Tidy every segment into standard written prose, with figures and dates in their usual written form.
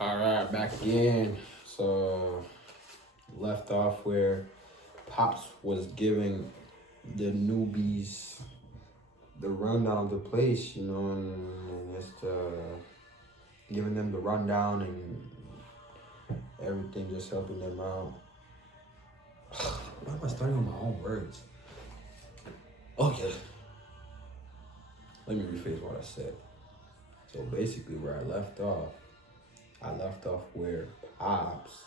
All right, back again. So, left off where Pops was giving the newbies the rundown of the place, and just giving them the rundown and everything, just helping them out. Why am I starting on my own words? Okay, let me rephrase what I said. So, basically, where I left off where Pops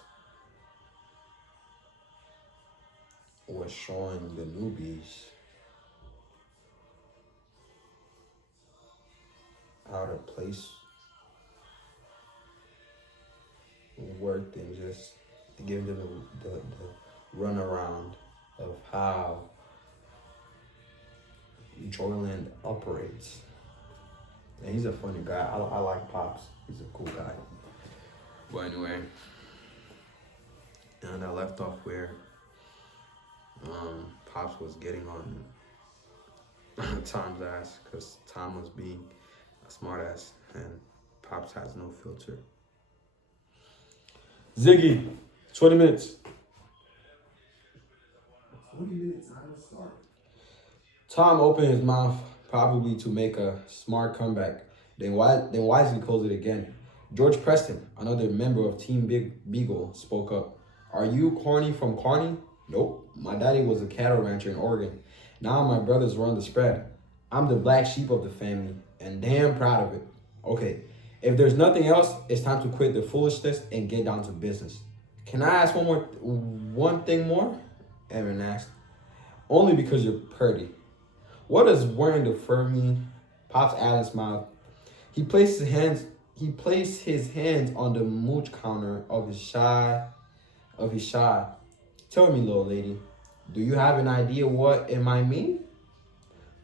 was showing the newbies how the place worked and just giving them the runaround of how JOYLAND operates. And he's a funny guy. I like Pops. He's a cool guy. But anyway, and I left off where Pops was getting on Tom's ass because Tom was being a smartass and Pops has no filter. Ziggy, 20 minutes. 20 minutes, I will start. Tom opened his mouth probably to make a smart comeback, then wisely closed it again. George Preston, another member of Team Big Beagle, spoke up. Are you corny from Carney? Nope. My daddy was a cattle rancher in Oregon. Now my brothers run the spread. I'm the black sheep of the family and damn proud of it. Okay, if there's nothing else, it's time to quit the foolishness and get down to business. Can I ask one thing more? Evan asked. Only because you're pretty. What does wearing the fur mean? Pops Allen smiled. He placed his hands on the mooch counter of his shy. Tell me, little lady, do you have an idea what it might mean?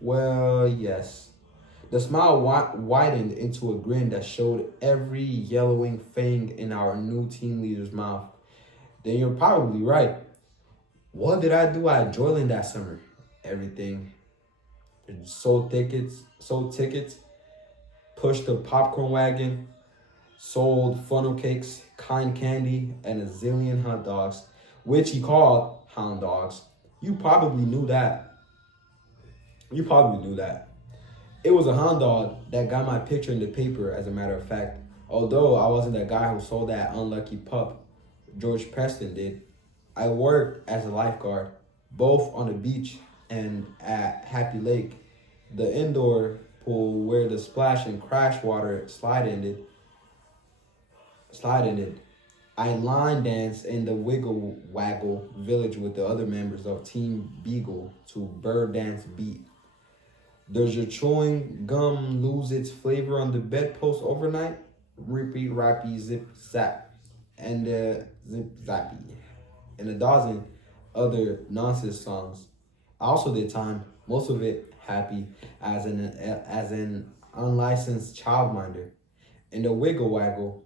Well, yes. The smile widened into a grin that showed every yellowing fang in our new team leader's mouth. Then you're probably right. What did I do at JOYLAND that summer? Everything. Sold tickets, pushed the popcorn wagon, sold funnel cakes, kind candy, and a zillion hot dogs, which he called hound dogs. You probably knew that. It was a hound dog that got my picture in the paper, as a matter of fact. Although I wasn't the guy who sold that unlucky pup, George Preston did. I worked as a lifeguard, both on the beach and at Happy Lake, the indoor pool where the splash and crash water slide ended. I line danced in the Wiggle Waggle village with the other members of Team Beagle to bird dance beat. Does your chewing gum lose its flavor on the bedpost overnight? Repeat, rappy, zip, zap, and zip, zappy, and a dozen other nonsense songs. I also did time, most of it happy, as an unlicensed childminder. In the Wiggle Waggle,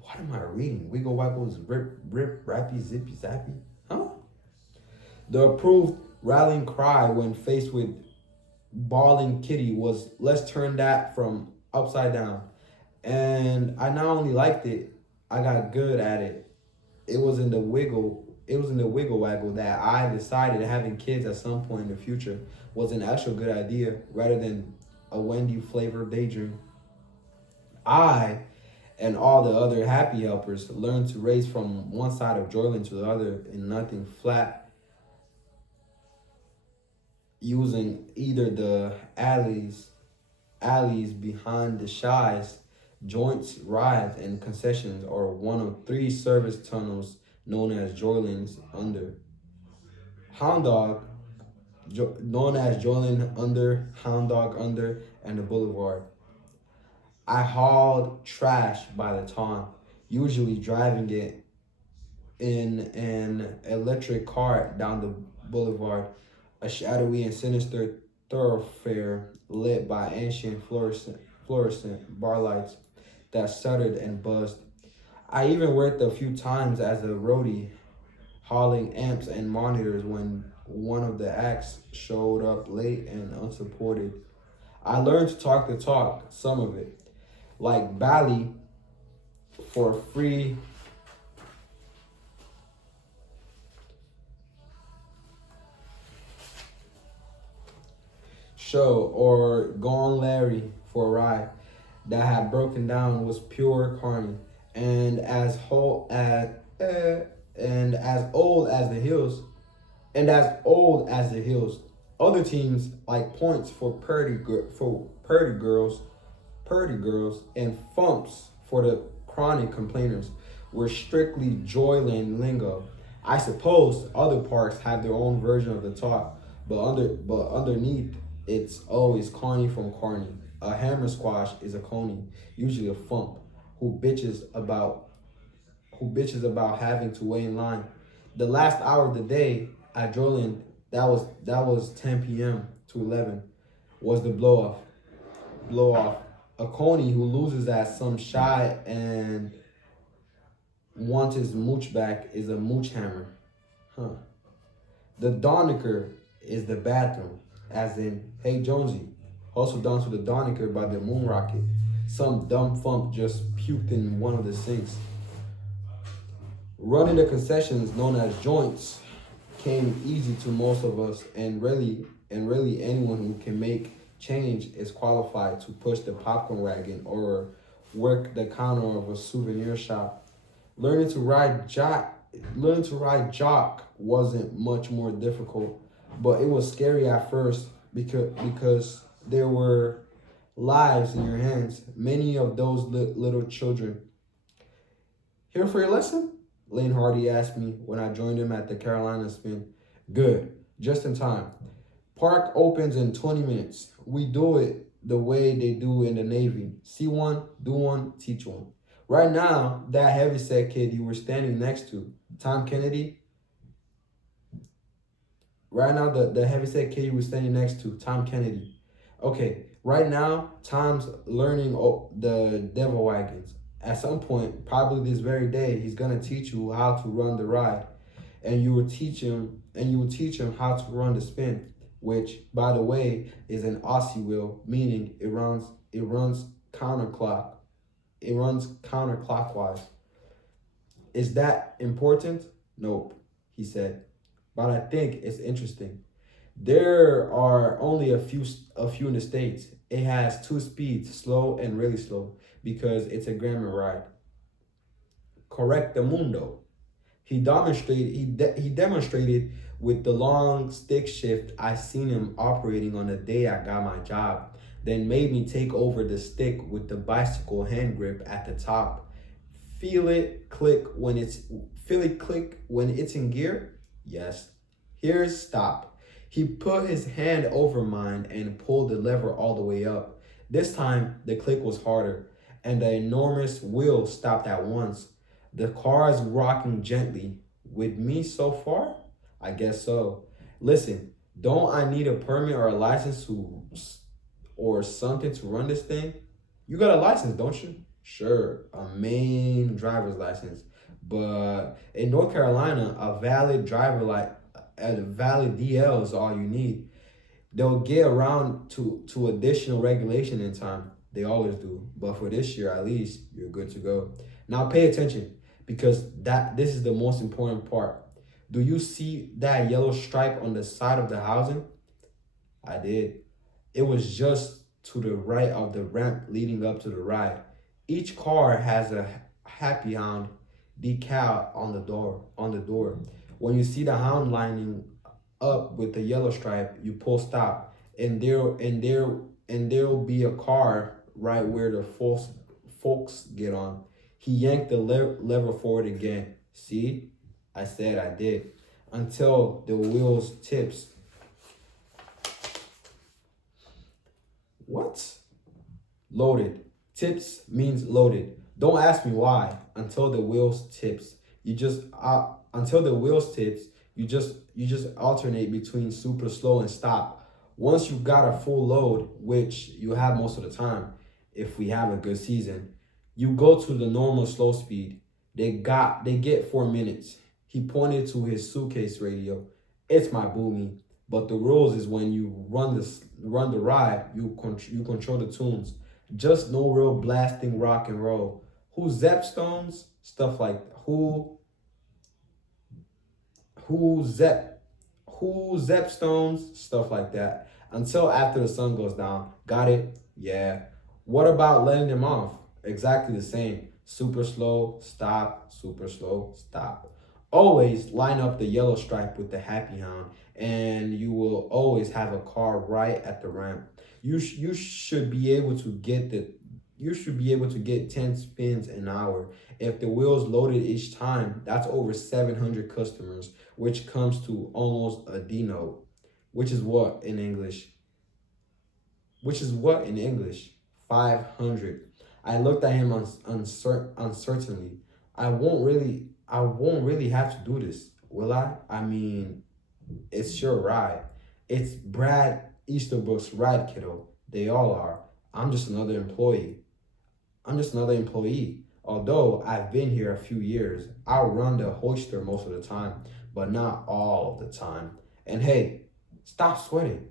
what am I reading? Wiggle Waggle is rip, rappy, zippy, zappy? Huh? The approved rallying cry when faced with bawling kitty was, let's turn that from upside down. And I not only liked it, I got good at it. It was in the Wiggle Waggle that I decided having kids at some point in the future was an actual good idea rather than a Wendy flavored daydream. I and all the other happy helpers learned to race from one side of JOYLAND to the other in nothing flat, using either the alleys behind the shies, joints, rides, and concessions, or one of three service tunnels known as JOYLAND's Under. Hound Dog, known as JOYLAND Under, Hound Dog Under, and the Boulevard. I hauled trash by the ton, usually driving it in an electric car down the boulevard, a shadowy and sinister thoroughfare lit by ancient fluorescent bar lights that stuttered and buzzed. I even worked a few times as a roadie, hauling amps and monitors when one of the acts showed up late and unsupported. I learned to talk the talk, some of it, like Bally for a free show or Gone Larry for a ride that had broken down was pure carny and as whole as and as old as the hills as old as the hills. Other teams like points for purdy girls, and thumps for the chronic complainers were strictly Joyland lingo. I suppose other parks have their own version of the talk, but underneath it's always Carney from Carney. A hammer squash is a coney, usually a thump, who bitches about having to wait in line. The last hour of the day at Joyland, that was 10 p.m. to 11, was the blow off. A coney who loses at some shy and wants his mooch back is a mooch hammer. Huh. The Doniker is the bathroom, as in, hey Jonesy, hustle down to the Doniker by the moon rocket. Some dumb thump just puked in one of the sinks. Running the concessions known as joints came easy to most of us, and really anyone who can make change is qualified to push the popcorn wagon or work the counter of a souvenir shop. Learning to ride jock wasn't much more difficult, but it was scary at first because there were lives in your hands, many of those little children. Here for your lesson? Lane Hardy asked me when I joined him at the Carolina spin. Good, just in time. Park opens in 20 minutes. We do it the way they do in the Navy. See one, do one, teach one. Right now, that heavyset kid you were standing next to, Tom Kennedy. Right now, the heavyset kid you were standing next to, Tom Kennedy. Okay, right now, Tom's learning the devil wagons. At some point, probably this very day, he's gonna teach you how to run the ride, and you will teach him how to run the spin, which, by the way, is an Aussie wheel, meaning it runs counterclockwise. Is that important? Nope, he said. But I think it's interesting. There are only a few in the States. It has two speeds, slow and really slow, because it's a grammar ride. Correcto mundo. He demonstrated with the long stick shift I seen him operating on the day I got my job, then made me take over the stick with the bicycle hand grip at the top. Feel it click when it's in gear? Yes. Here's stop. He put his hand over mine and pulled the lever all the way up. This time the click was harder, and the enormous wheel stopped at once. The car is rocking gently. With me so far? I guess so. Listen, don't I need a permit or a license or something to run this thing? You got a license, don't you? Sure, a Maine driver's license. But in North Carolina, a valid DL is all you need. They'll get around to additional regulation in time. They always do. But for this year, at least, you're good to go. Now pay attention, because this is the most important part. Do you see that yellow stripe on the side of the housing? I did. It was just to the right of the ramp leading up to the ride. Each car has a happy hound decal on the door. When you see the hound lining up with the yellow stripe, you pull stop, and there'll be a car right where the folks get on. He yanked the lever forward again. See? I said I did. Until the wheels tips. What? Loaded. Tips means loaded. Don't ask me why. Until the wheels tips. Until the wheels tips, you just alternate between super slow and stop. Once you got a full load, which you have most of the time, if we have a good season, you go to the normal slow speed. They get 4 minutes. He pointed to his suitcase radio. It's my boomy. But the rules is when you run the ride, you control the tunes. Just no real blasting rock and roll. who Zepstones, stuff like who Zep who Zepstones, stuff like that. Until after the sun goes down. Got it? Yeah. What about letting them off? Exactly the same. Super slow, stop, super slow, stop. Always line up the yellow stripe with the happy hound, and you will always have a car right at the ramp. You should be able to get the you should be able to get 10 spins an hour. If the wheels loaded each time, that's over 700 customers, which comes to almost a D note, which is what in English? Which is what in English? 500. I looked at him uncertainly. I won't really have to do this, will I? I mean, it's your ride. It's Brad Easterbrook's ride, kiddo. They all are. I'm just another employee. I'm just another employee. Although I've been here a few years, I run the hoister most of the time, but not all of the time. And hey, stop sweating.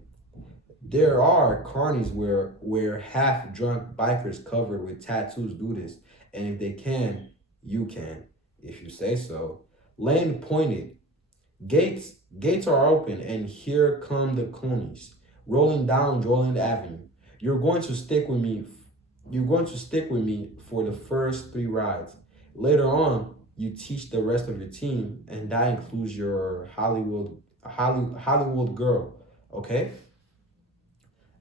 There are carnies where half drunk bikers covered with tattoos do this, and if they can, you can, if you say so. Lane pointed. Gates are open, and here come the coonies, rolling down JOYLAND Avenue. You're going to stick with me. You're going to stick with me for the first three rides. Later on, you teach the rest of your team, and that includes your Hollywood girl. Okay?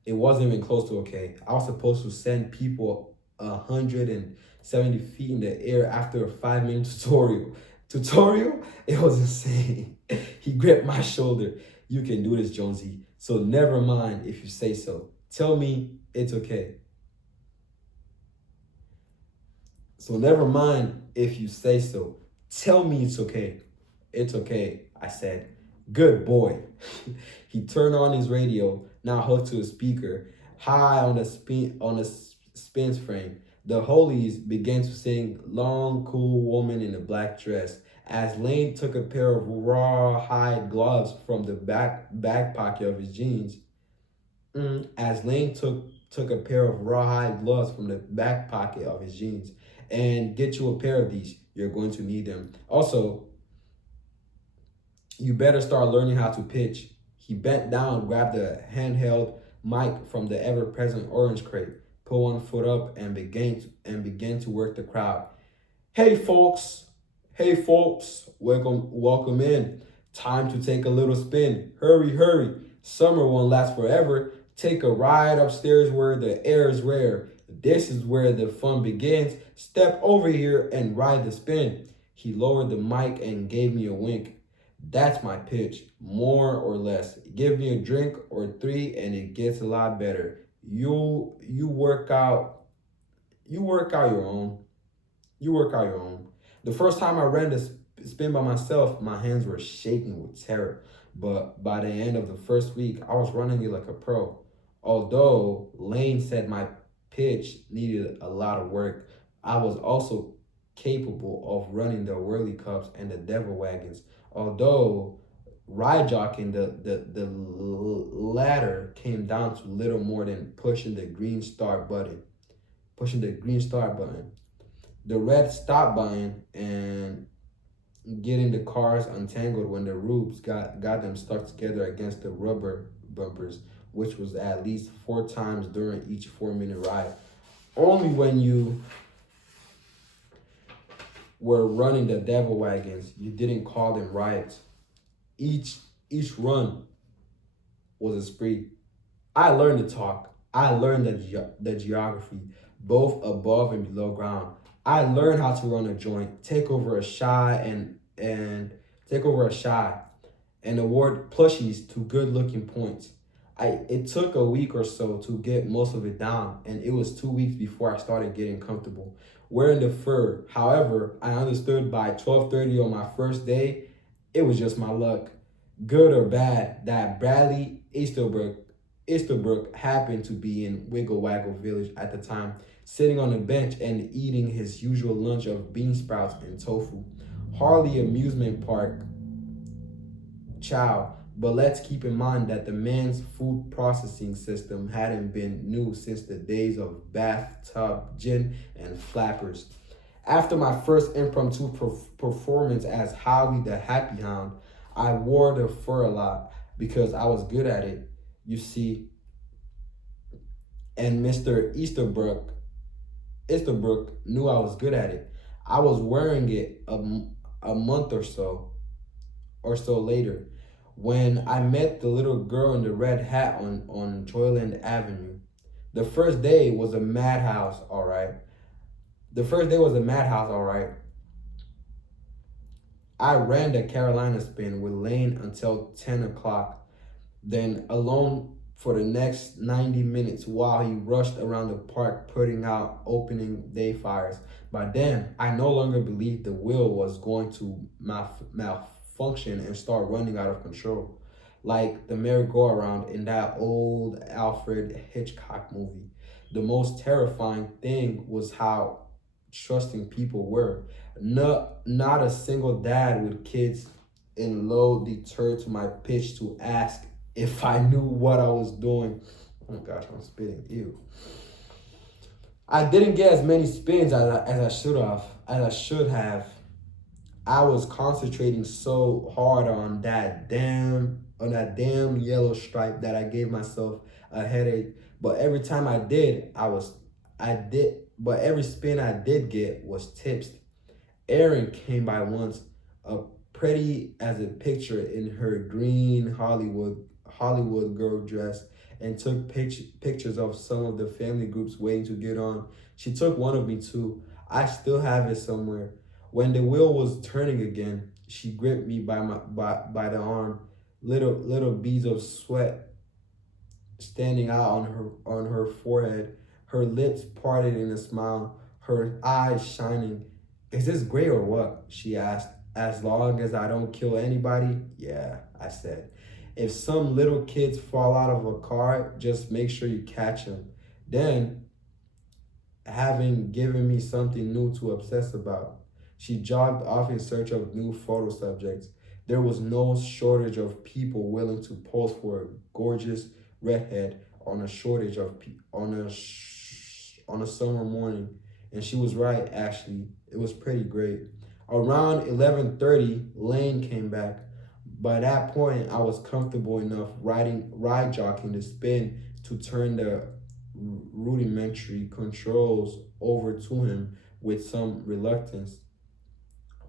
It wasn't even close to okay. I was supposed to send people 170 feet in the air after a 5 minute tutorial. Tutorial? It was insane. He gripped my shoulder. You can do this, Jonesy. So never mind if you say so. Tell me it's okay. So never mind if you say so. Tell me it's okay. It's okay, I said. Good boy. He turned on his radio, now hooked to a speaker, high on the spins frame. The holies began to sing "Long Cool Woman in a Black Dress" as Lane took a pair of rawhide gloves from the back pocket of his jeans. As Lane took a pair of rawhide gloves from the back pocket of his jeans, and get you a pair of these. You're going to need them. Also, you better start learning how to pitch. He bent down, grabbed a handheld mic from the ever-present orange crate, put one foot up, and began to work the crowd. Hey folks, welcome in. Time to take a little spin. Hurry, hurry. Summer won't last forever. Take a ride upstairs where the air is rare. This is where the fun begins. Step over here and ride the spin. He lowered the mic and gave me a wink. That's my pitch, more or less. Give me a drink or three and it gets a lot better. You work out your own. You work out your own. The first time I ran the spin by myself, my hands were shaking with terror. But by the end of the first week, I was running it like a pro. Although Lane said my pitch needed a lot of work, I was also capable of running the Whirly Cups and the Devil Wagons. Although ride jockeying, the latter came down to little more than pushing the green start button. Pushing the green start button. The red stop button and getting the cars untangled when the rubes got them stuck together against the rubber bumpers, which was at least 4 times during each 4-minute ride. Only when you were running the devil wagons, you didn't call them rides. Each run was a spree. I learned to talk. I learned the geography, both above and below ground. I learned how to run a joint, take over a shy and award plushies to good-looking points. It took a week or so to get most of it down, and it was 2 weeks before I started getting comfortable wearing the fur. However, I understood by 12:30 on my first day, it was just my luck, good or bad, that Bradley Easterbrook happened to be in Wiggle Waggle Village at the time, sitting on a bench and eating his usual lunch of bean sprouts and tofu. Hardly amusement park chow, but let's keep in mind that the man's food processing system hadn't been new since the days of bathtub gin and flappers. After my first impromptu performance as Howie the Happy Hound, I wore the fur a lot because I was good at it, you see. And Mr. Easterbrook knew I was good at it. I was wearing it a month or so later when I met the little girl in the red hat on JOYLAND Avenue. The first day was a madhouse, all right. The first day was a madhouse, all right. I ran the Carolina spin with Lane until 10 o'clock, then alone for the next 90 minutes while he rushed around the park putting out opening day fires. By then, I no longer believed the wheel was going to malfunction and start running out of control, like the merry-go-round in that old Alfred Hitchcock movie. The most terrifying thing was how trusting people were. Not a single dad with kids in low deterred to my pitch to ask if I knew what I was doing. Oh gosh, I'm spitting. Ew. I didn't get as many spins as I should have. I was concentrating so hard on that damn yellow stripe that I gave myself a headache. But every time I did, but every spin I did get was tips. Erin came by once, a pretty as a picture in her green Hollywood girl dress, and took pictures of some of the family groups waiting to get on. She took one of me too. I still have it somewhere. When the wheel was turning again, she gripped me by the arm, little beads of sweat standing out on her forehead, her lips parted in a smile, her eyes shining. Is this great or what? She asked. As long as I don't kill anybody, yeah, I said. If some little kids fall out of a car, just make sure you catch them. Then, having given me something new to obsess about, she jogged off in search of new photo subjects. There was no shortage of people willing to pose for a gorgeous redhead on a shortage of on a summer morning, and she was right. Actually, it was pretty great. Around 11:30, Lane came back. By that point, I was comfortable enough ride jockeying the spin to turn the rudimentary controls over to him with some reluctance.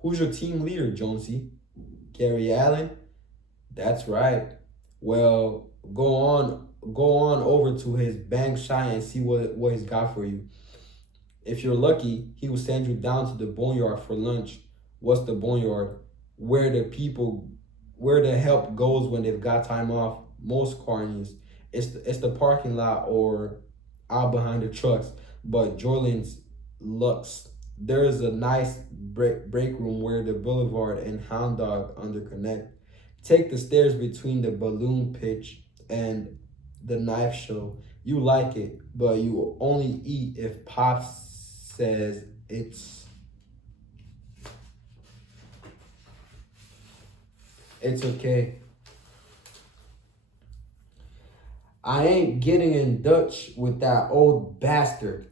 Who's your team leader, Jonesy? Gary Allen? That's right. Well, go on over to his bank shy and see what he's got for you. If you're lucky, he will send you down to the boneyard for lunch. What's the boneyard? Where the people, where the help goes when they've got time off. Most carnies, it's the parking lot or out behind the trucks. But Jordan's Lux, there is a nice break room where the Boulevard and Hound Dog underconnect. Take the stairs between the balloon pitch and the knife show. You like it, but you only eat if Pops says it's okay. I ain't getting in Dutch with that old bastard.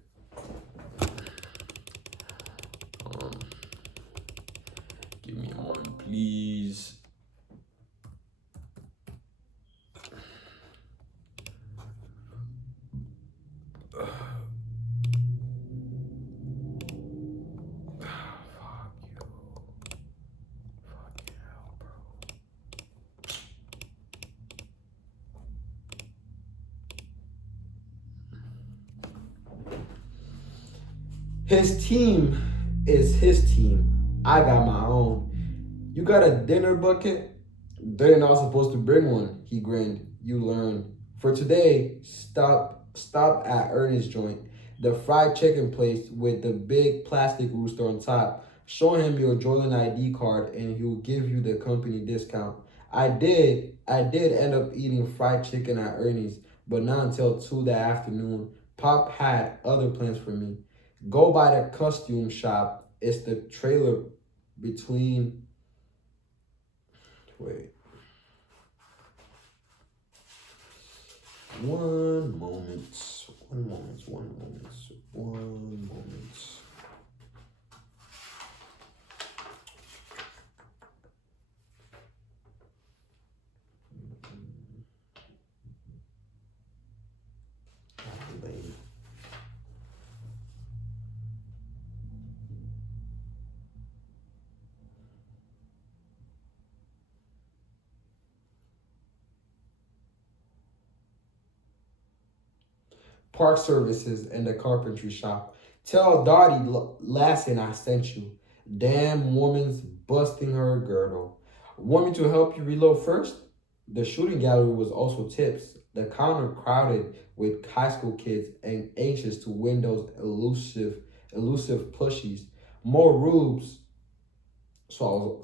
Um, Give me one, please. Fuck you. Fucking hell, bro. His team is his team. I got my own. You got a dinner bucket? They're not supposed to bring one. He grinned. You learn. For today, stop at Ernest's joint, the fried chicken place with the big plastic rooster on top. Show him your Jordan ID card and he'll give you the company discount. I did end up eating fried chicken at Ernie's, but not until 2 that afternoon. Pop had other plans for me. Go by the costume shop. It's the trailer between. Wait. One moment. One moment. park services, and the carpentry shop. Tell Dottie Lassen I sent you. Damn woman's busting her girdle. Want me to help you reload first? The shooting gallery was also tips. The counter crowded with high school kids and anxious to win those elusive plushies. More rubes, so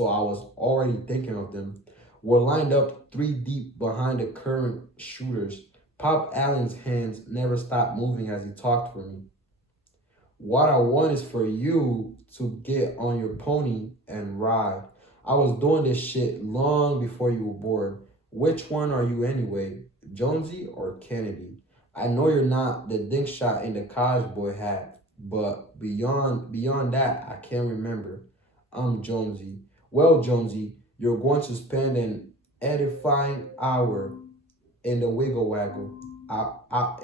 I was already thinking of them, were lined up three deep behind the current shooters. Pop Allen's hands never stopped moving as he talked for me. What I want is for you to get on your pony and ride. I was doing this shit long before you were born. Which one are you anyway? Jonesy or Kennedy? I know you're not the dink shot in the college boy hat, but beyond that, I can't remember. I'm Jonesy. Well, Jonesy, you're going to spend an edifying hour in the wiggle waggle.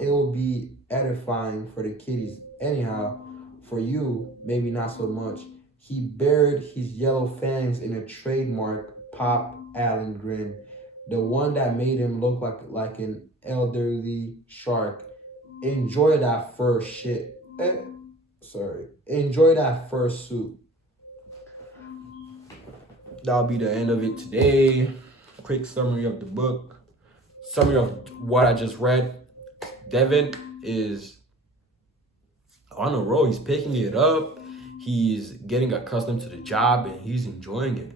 It'll be edifying for the kiddies. Anyhow, for you, maybe not so much. He buried his yellow fangs in a trademark Pop Allen grin, the one that made him look like an elderly shark. Enjoy that first shit. Sorry. Enjoy that first soup. That'll be the end of it today. Quick summary of the book. Summary of what I just read. Devin is on a roll. He's picking it up. He's getting accustomed to the job and he's enjoying it.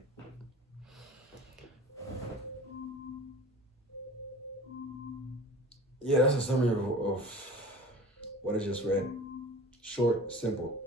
Yeah, that's a summary of what I just read. Short, simple.